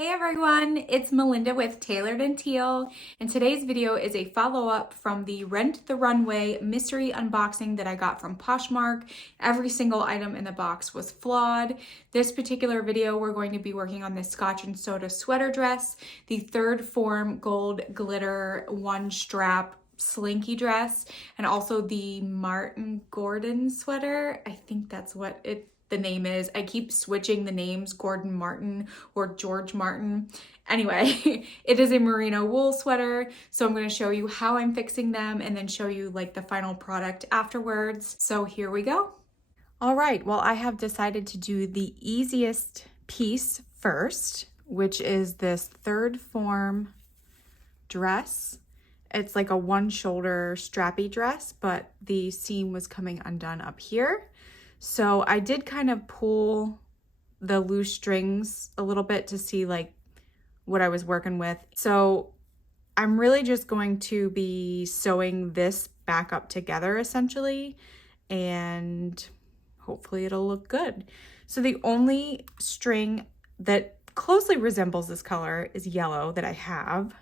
Hey everyone, it's Melinda with Tailored and Teal, and today's video is a follow-up from the Rent the Runway mystery unboxing that I got from Poshmark. Every single item in the box was flawed. This particular video, we're going to be working on this Scotch and Soda sweater dress, the third form gold glitter one strap slinky dress, and also the Martin Gordon sweater. I think that's what the name is. I keep switching the names, Gordon Martin or George Martin. Anyway, it is a merino wool sweater. So I'm gonna show you how I'm fixing them and then show you like the final product afterwards. So here we go. All right, well, I have decided to do the easiest piece first, which is this third form dress. It's like a one shoulder strappy dress, but the seam was coming undone up here. So I did kind of pull the loose strings a little bit to see like what I was working with. So I'm really just going to be sewing this back up together essentially, and hopefully it'll look good. So the only string that closely resembles this color is yellow that I have.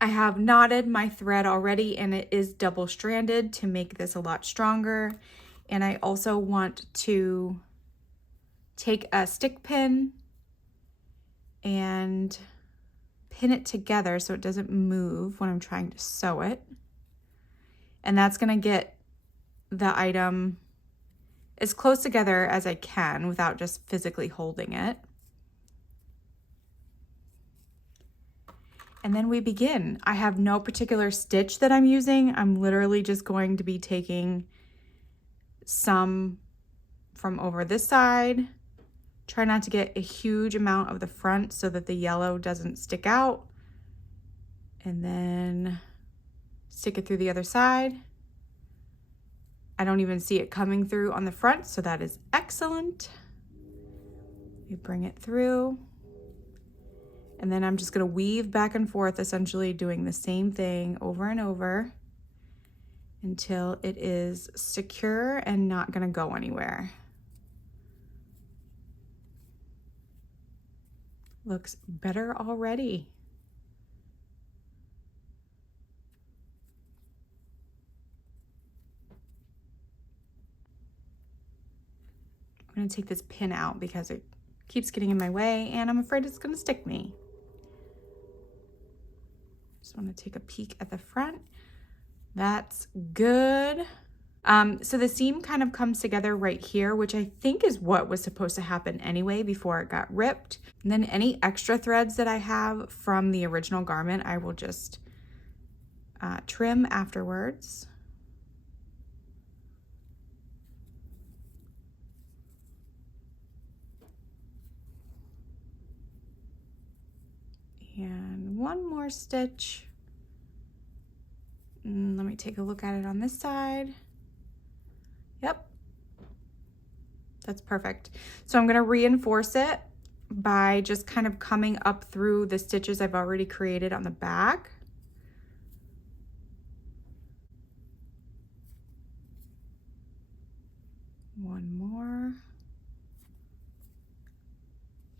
I have knotted my thread already, and it is double stranded to make this a lot stronger. And I also want to take a stick pin and pin it together so it doesn't move when I'm trying to sew it. And that's gonna get the item as close together as I can without just physically holding it. And then we begin. I have no particular stitch that I'm using. I'm literally just going to be taking some from over this side. Try not to get a huge amount of the front so that the yellow doesn't stick out. And then stick it through the other side. I don't even see it coming through on the front, so that is excellent. We bring it through. And then I'm just gonna weave back and forth, essentially doing the same thing over and over until it is secure and not gonna go anywhere. Looks better already. I'm gonna take this pin out because it keeps getting in my way and I'm afraid it's gonna stick me. Just wanna take a peek at the front. That's good. So the seam kind of comes together right here, which I think is what was supposed to happen anyway before it got ripped. And then any extra threads that I have from the original garment, I will just trim afterwards. And one more stitch. Let me take a look at it on this side. Yep, that's perfect. So I'm gonna reinforce it by just kind of coming up through the stitches I've already created on the back. One more.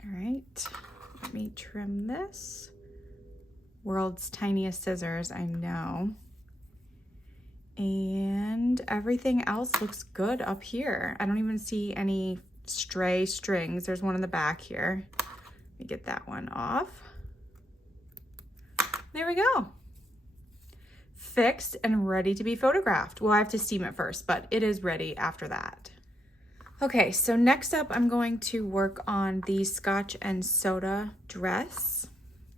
All right, let me trim this. World's tiniest scissors, I know. And everything else looks good up here. I don't even see any stray strings. There's one in the back here. Let me get that one off. There we go. Fixed and ready to be photographed. Well, I have to steam it first, but it is ready after that. Okay, so next up, I'm going to work on the Scotch and Soda dress.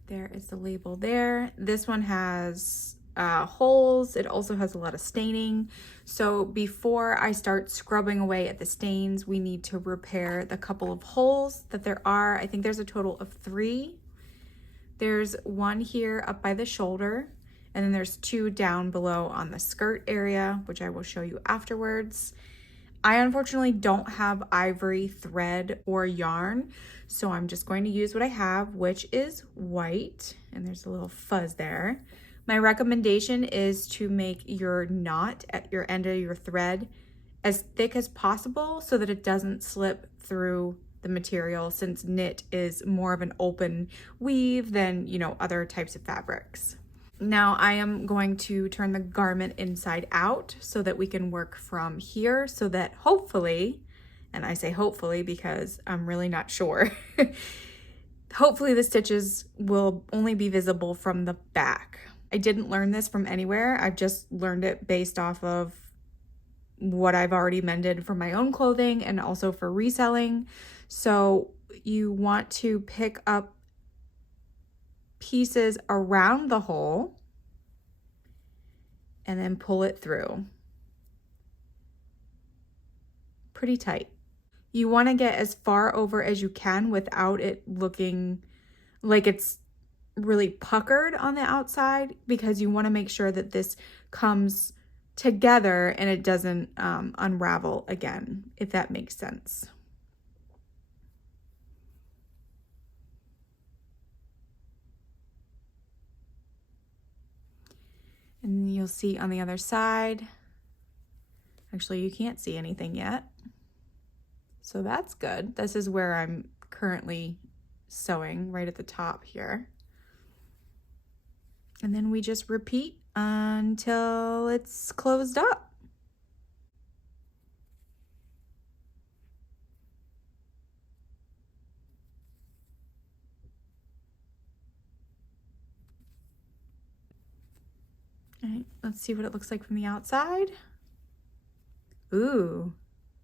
There is the label there. This one has holes. It also has a lot of staining. So before I start scrubbing away at the stains, we need to repair the couple of holes that there are. I think there's a total of 3. There's one here up by the shoulder, and then there's 2 down below on the skirt area, which I will show you afterwards. I unfortunately don't have ivory thread or yarn, so I'm just going to use what I have, which is white, and there's a little fuzz there. My recommendation is to make your knot at your end of your thread as thick as possible so that it doesn't slip through the material, since knit is more of an open weave than, you know, other types of fabrics. Now I am going to turn the garment inside out so that we can work from here, so that hopefully, and I say hopefully because I'm really not sure, hopefully the stitches will only be visible from the back. I didn't learn this from anywhere. I've just learned it based off of what I've already mended for my own clothing and also for reselling. So you want to pick up pieces around the hole and then pull it through pretty tight. You want to get as far over as you can without it looking like it's really puckered on the outside, because you want to make sure that this comes together and it doesn't unravel again, if that makes sense. And you'll see on the other side, actually you can't see anything yet, so that's good. This is where I'm currently sewing, right at the top here. And then we just repeat until it's closed up. All right, let's see what it looks like from the outside. Ooh,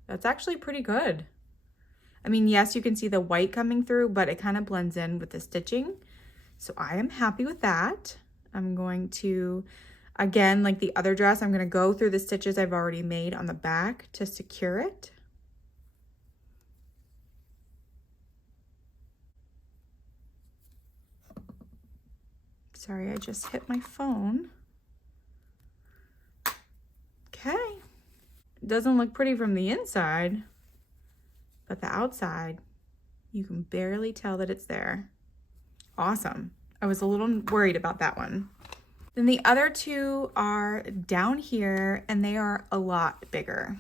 that's actually pretty good. I mean, yes, you can see the white coming through, but it kind of blends in with the stitching. So I am happy with that. I'm going to, again, like the other dress, I'm going to go through the stitches I've already made on the back to secure it. Sorry, I just hit my phone. Okay. It doesn't look pretty from the inside, but the outside, you can barely tell that it's there. Awesome. I was a little worried about that one. Then the other two are down here, and they are a lot bigger.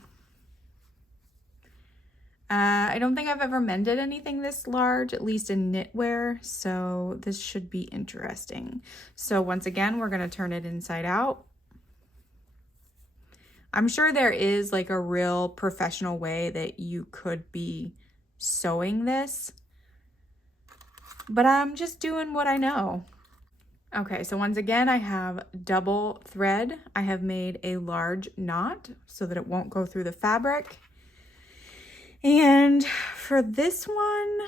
I don't think I've ever mended anything this large, at least in knitwear, so this should be interesting. So once again, we're going to turn it inside out. I'm sure there is like a real professional way that you could be sewing this, but I'm just doing what I know. Okay, so once again, I have double thread. I have made a large knot so that it won't go through the fabric. And for this one,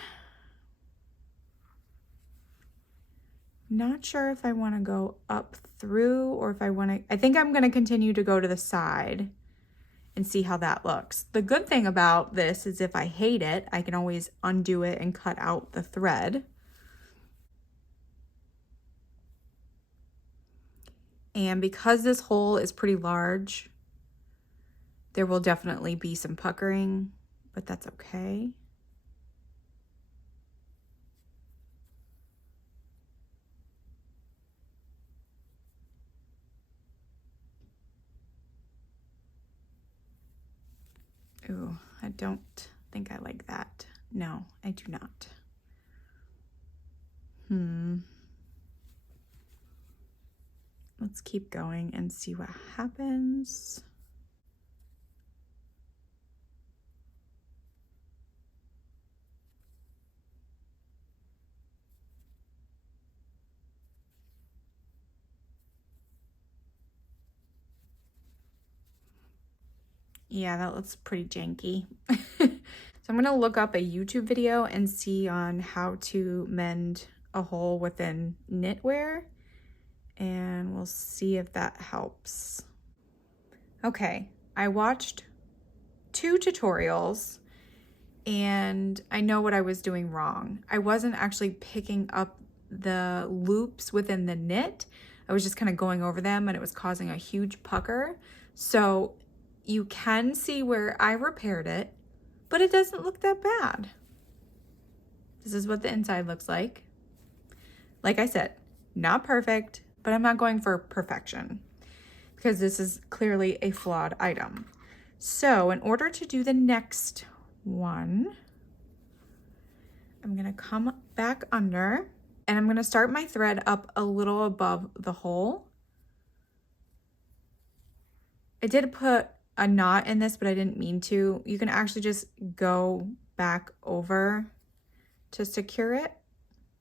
not sure if I want to go up through or if I want to, I think I'm going to continue to go to the side and see how that looks. The good thing about this is if I hate it, I can always undo it and cut out the thread. And because this hole is pretty large, there will definitely be some puckering, but that's okay. Ooh, I don't think I like that. No, I do not. Let's keep going and see what happens. Yeah, that looks pretty janky. So I'm gonna look up a YouTube video and see on how to mend a hole within knitwear, and we'll see if that helps. Okay, I watched 2 tutorials and I know what I was doing wrong. I wasn't actually picking up the loops within the knit. I was just kind of going over them and it was causing a huge pucker. So you can see where I repaired it, but it doesn't look that bad. This is what the inside looks like. Like I said, not perfect, but I'm not going for perfection because this is clearly a flawed item. So in order to do the next one, I'm gonna come back under and I'm gonna start my thread up a little above the hole. I did put a knot in this, but I didn't mean to. You can actually just go back over to secure it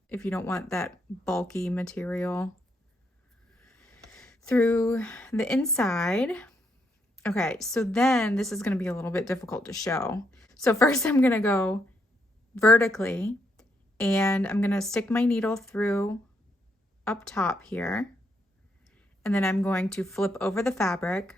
if you don't want that bulky material through the inside. Okay, so then this is gonna be a little bit difficult to show. So first I'm gonna go vertically and I'm gonna stick my needle through up top here. And then I'm going to flip over the fabric,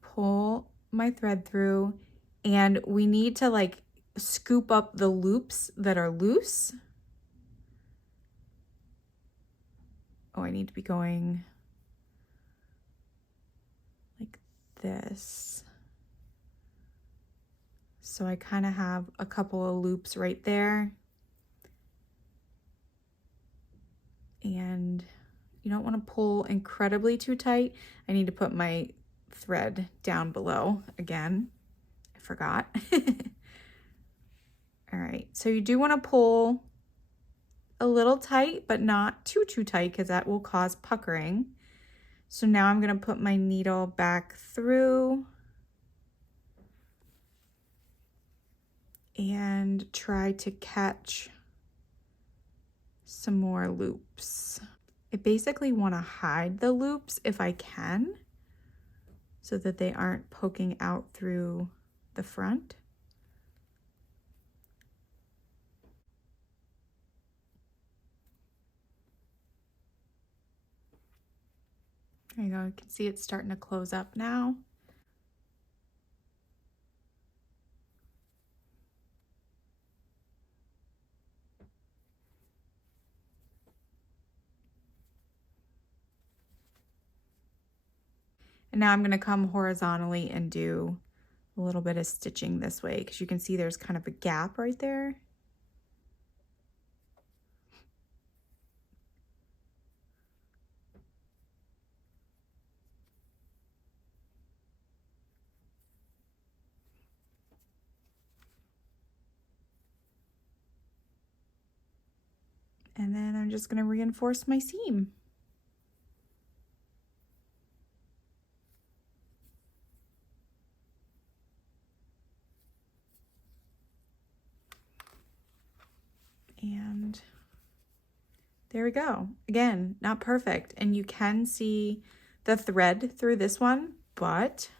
pull my thread through, and we need to like scoop up the loops that are loose. Oh, I need to be going like this. So I kind of have a couple of loops right there. And you don't want to pull incredibly too tight. I need to put my thread down below again. I forgot. All right, so you do want to pull a little tight, but not too tight because that will cause puckering. So now I'm going to put my needle back through and try to catch some more loops. I basically want to hide the loops if I can so that they aren't poking out through the front. There you go, you can see it's starting to close up now. And now I'm going to come horizontally and do a little bit of stitching this way because you can see there's kind of a gap right there. And then I'm just going to reinforce my seam. And there we go. Again, not perfect. And you can see the thread through this one, but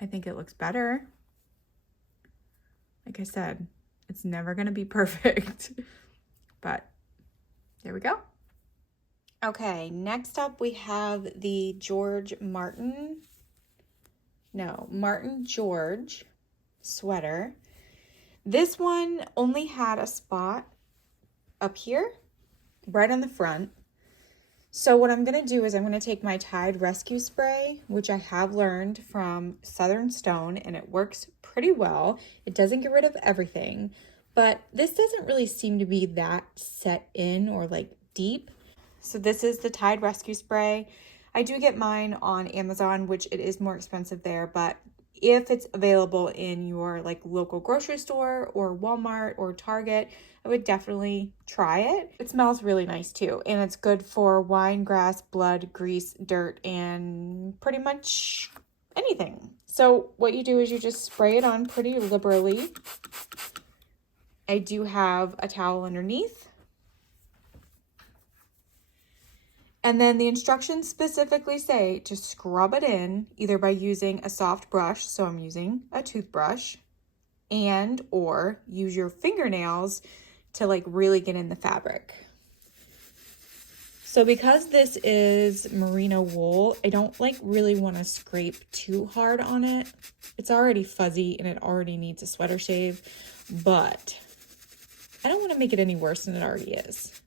I think it looks better. Like I said, it's never going to be perfect, but there we go. Okay, next up we have the Martin George sweater. This one only had a spot up here, right on the front. So what I'm gonna do is I'm gonna take my Tide Rescue Spray, which I have learned from Southern Stone, and it works pretty well. It doesn't get rid of everything, but this doesn't really seem to be that set in or like deep. So this is the Tide Rescue Spray. I do get mine on Amazon, which it is more expensive there, but if it's available in your like local grocery store or Walmart or Target, I would definitely try it. It smells really nice too, and it's good for wine, grass, blood, grease, dirt, and pretty much anything. So what you do is you just spray it on pretty liberally. I do have a towel underneath. And then the instructions specifically say to scrub it in either by using a soft brush, so I'm using a toothbrush, and or use your fingernails to like really get in the fabric. So because this is merino wool, I don't like really want to scrape too hard on it. It's already fuzzy and it already needs a sweater shave, but I don't want to make it any worse than it already is.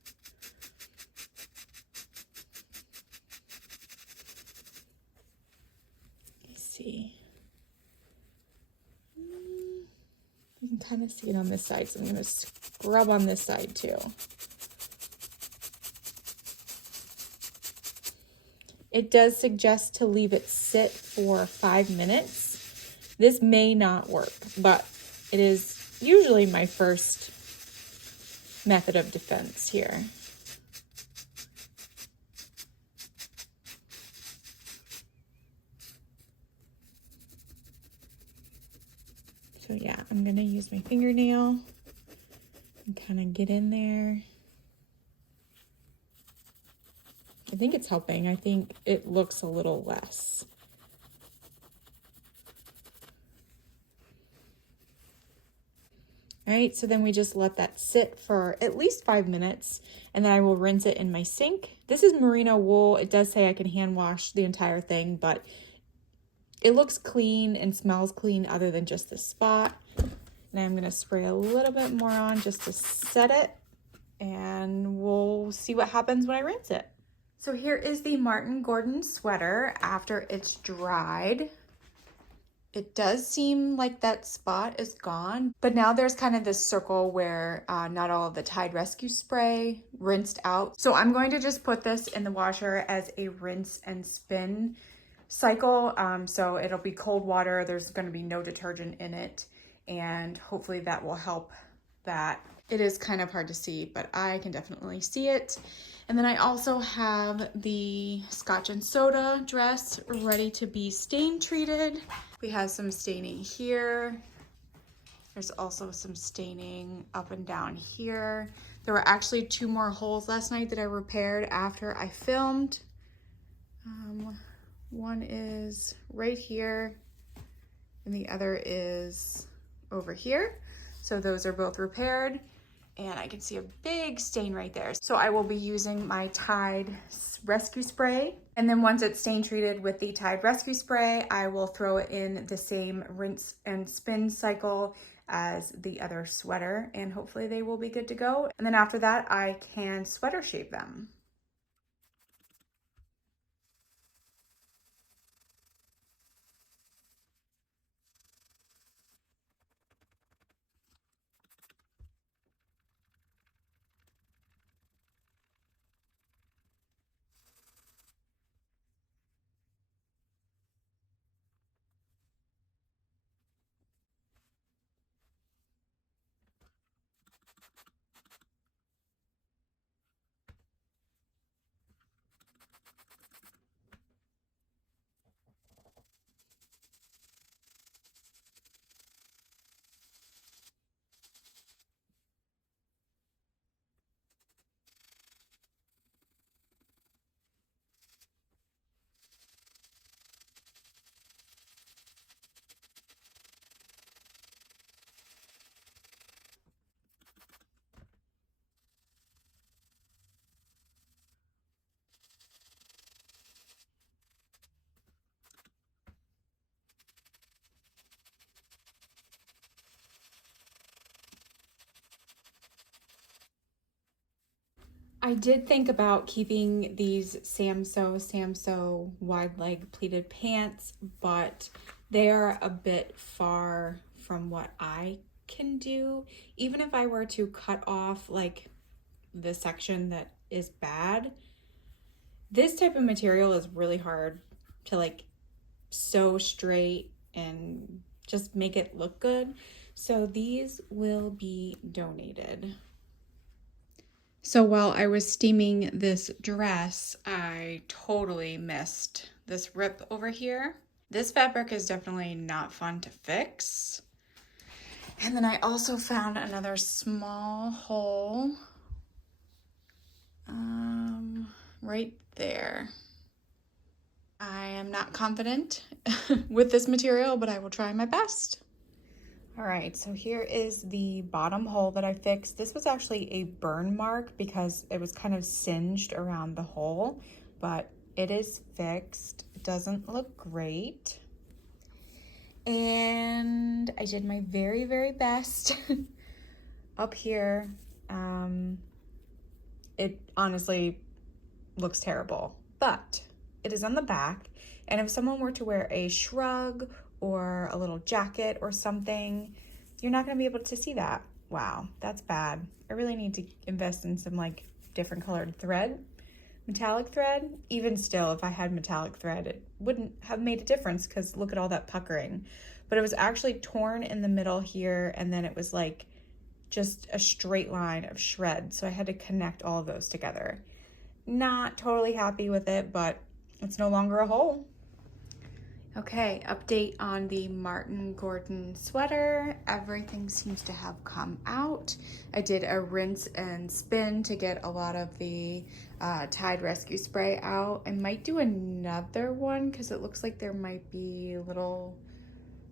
See, you can kind of see it on this side, so I'm going to scrub on this side too. It does suggest to leave it sit for 5 minutes This may not work, but it is usually my first method of defense here. So yeah, I'm gonna use my fingernail and kind of get in there. I think it's helping. I think it looks a little less. All right, so then we just let that sit for at least 5 minutes, and then I will rinse it in my sink. This is merino wool. It does say I can hand wash the entire thing, but it looks clean and smells clean other than just the spot. And I'm gonna spray a little bit more on just to set it, and we'll see what happens when I rinse it. So here is the Martin Gordon sweater after it's dried. It does seem like that spot is gone, but now there's kind of this circle where not all of the Tide Rescue Spray rinsed out. So I'm going to just put this in the washer as a rinse and spin cycle. So it'll be cold water. There's going to be no detergent in it, and hopefully that will help that. It is kind of hard to see, but I can definitely see it. And then I also have the Scotch and Soda dress ready to be stain treated. We have some staining here. There's also some staining up and down here. There were actually 2 more holes last night that I repaired after I filmed. One is right here and the other is over here. So those are both repaired. And I can see a big stain right there. So I will be using my Tide Rescue Spray. And then once it's stain treated with the Tide Rescue Spray, I will throw it in the same rinse and spin cycle as the other sweater, and hopefully they will be good to go. And then after that, I can sweater shape them. I did think about keeping these Samso wide leg pleated pants, but they are a bit far from what I can do. Even if I were to cut off like the section that is bad, this type of material is really hard to like sew straight and just make it look good. So these will be donated. So while I was steaming this dress, I totally missed this rip over here. This fabric is definitely not fun to fix. And then I also found another small hole right there. I am not confident with this material, but I will try my best. All right, so here is the bottom hole that I fixed. This was actually a burn mark because it was kind of singed around the hole, but it is fixed. It doesn't look great. And I did my very, very best up here. It honestly looks terrible, but it is on the back. And if someone were to wear a shrug or a little jacket or something, you're not gonna be able to see that. Wow, that's bad. I really need to invest in some like different colored thread, metallic thread. Even still, if I had metallic thread, it wouldn't have made a difference because look at all that puckering. but it was actually torn in the middle here, and then it was like just a straight line of shreds. So I had to connect all of those together. Not totally happy with it, but it's no longer a hole. Okay, update on the Martin Gordon sweater. Everything seems to have come out. I did a rinse and spin to get a lot of the Tide Rescue Spray out. I might do another one because it looks like there might be a little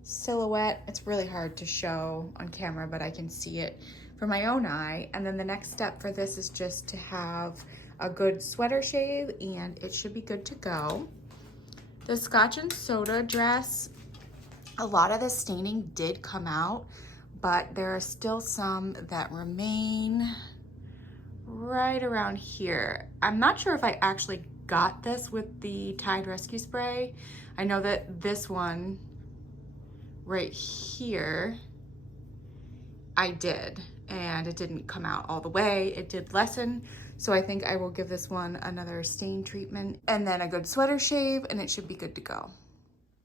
silhouette. It's really hard to show on camera, but I can see it from my own eye. And then the next step for this is just to have a good sweater shave, and it should be good to go. The Scotch and Soda dress, a lot of the staining did come out, but there are still some that remain right around here. I'm not sure if I actually got this with the Tide Rescue Spray. I know that this one right here, I did, and it didn't come out all the way. It did lessen. So I think I will give this one another stain treatment and then a good sweater shave, and it should be good to go.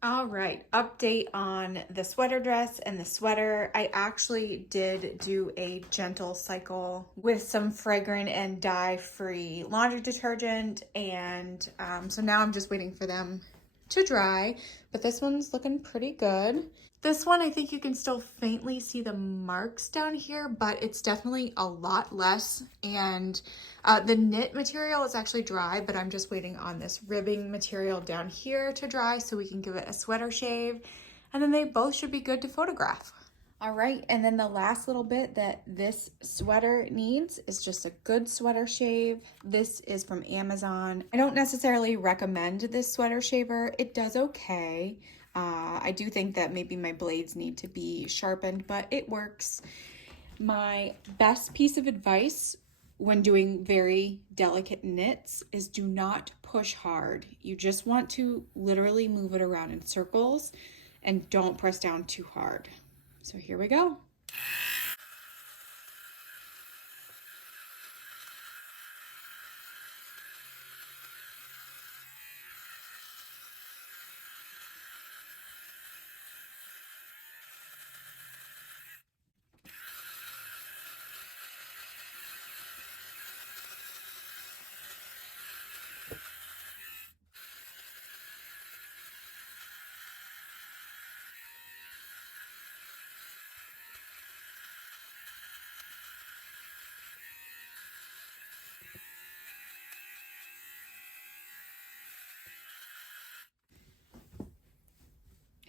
All right, update on the sweater dress and the sweater. I actually did do a gentle cycle with some fragrant and dye-free laundry detergent, and so now I'm just waiting for them to dry, but this one's looking pretty good. This one, I think you can still faintly see the marks down here, but it's definitely a lot less. And the knit material is actually dry, but I'm just waiting on this ribbing material down here to dry so we can give it a sweater shave. And then they both should be good to photograph. All right, and then the last little bit that this sweater needs is just a good sweater shave. This is from Amazon. I don't necessarily recommend this sweater shaver. It does okay. I do think that maybe my blades need to be sharpened, but it works. My best piece of advice when doing very delicate knits is do not push hard. You just want to literally move it around in circles and don't press down too hard. So here we go.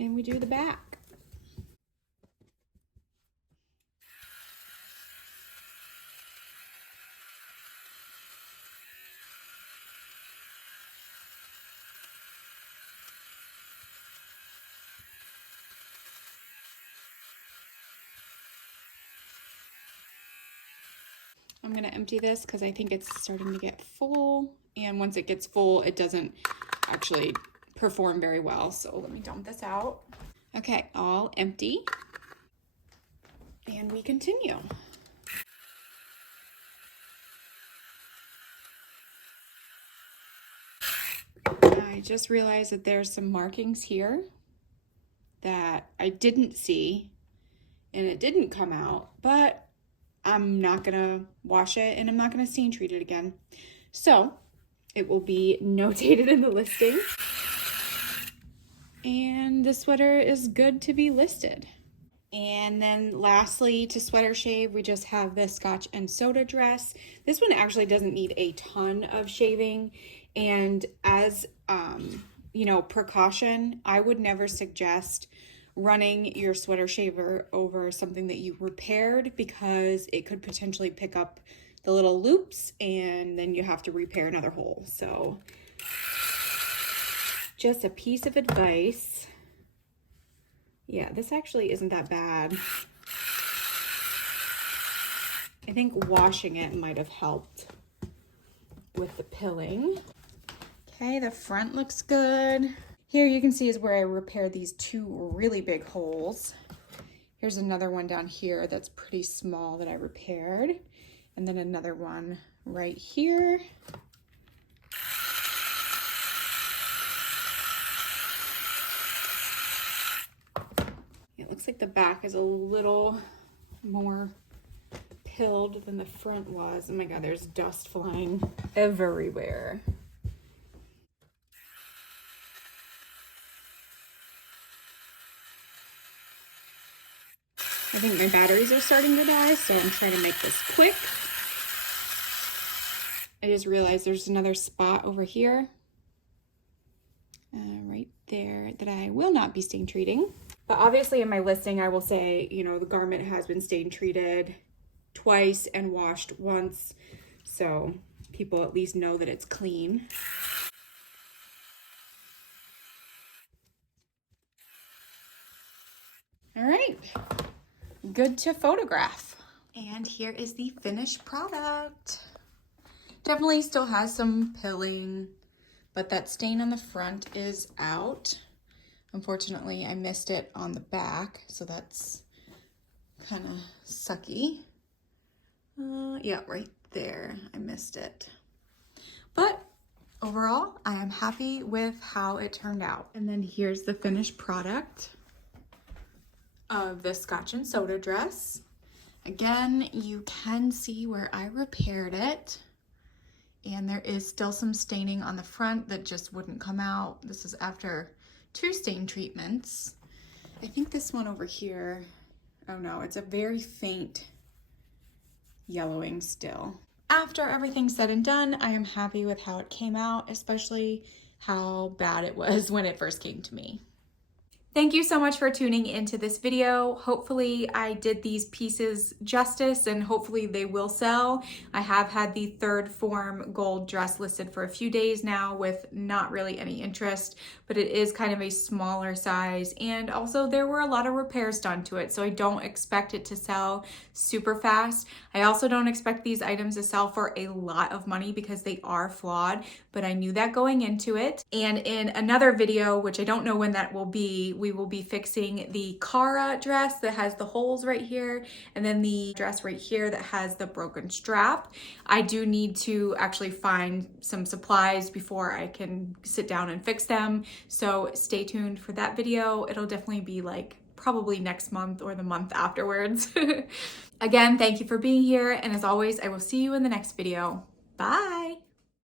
And we do the back. I'm gonna empty this because I think it's starting to get full. And once it gets full, it doesn't actually perform very well. So let me dump this out. Okay, all empty. And we continue. I just realized that there's some markings here that I didn't see and it didn't come out, but I'm not gonna wash it and I'm not gonna stain treat it again. So it will be notated in the listing. And the sweater is good to be listed. And then lastly, to sweater shave, we just have the Scotch and Soda dress. This one actually doesn't need a ton of shaving. And as, you know, precaution, I would never suggest running your sweater shaver over something that you repaired because it could potentially pick up the little loops and then you have to repair another hole. So just a piece of advice. Yeah, this actually isn't that bad. I think washing it might have helped with the pilling. Okay, the front looks good. Here you can see is where I repaired these two really big holes. Here's another one down here that's pretty small that I repaired. And then another one right here. looks like the back is a little more pilled than the front was. Oh my God, there's dust flying everywhere. I think my batteries are starting to die, so I'm trying to make this quick. I just realized there's another spot over here, right there, that I will not be stain treating. But obviously in my listing, I will say, you know, the garment has been stain treated twice and washed once, so people at least know that it's clean. All right, good to photograph. And here is the finished product. Definitely still has some pilling, but that stain on the front is out. Unfortunately, I missed it on the back, so that's kind of sucky. Yeah, right there, I missed it. But overall, I am happy with how it turned out. And then here's the finished product of the Scotch and Soda dress. Again, you can see where I repaired it. And there is still some staining on the front that just wouldn't come out. This is after 2 stain treatments. I think this one over here, oh no, it's a very faint yellowing still. After everything's said and done, I am happy with how it came out, especially how bad it was when it first came to me. Thank you so much for tuning into this video. Hopefully I did these pieces justice and hopefully they will sell. I have had the 3rd form gold dress listed for a few days now with not really any interest, but it is kind of a smaller size, and also there were a lot of repairs done to it, so I don't expect it to sell super fast. I also don't expect these items to sell for a lot of money because they are flawed, but I knew that going into it. And in another video, which I don't know when that will be, we will be fixing the Cara dress that has the holes right here, and then the dress right here that has the broken strap. I do need to actually find some supplies before I can sit down and fix them, so stay tuned for that video. It'll definitely be like probably next month or the month afterwards. Again, thank you for being here, and as always, I will see you in the next video. Bye!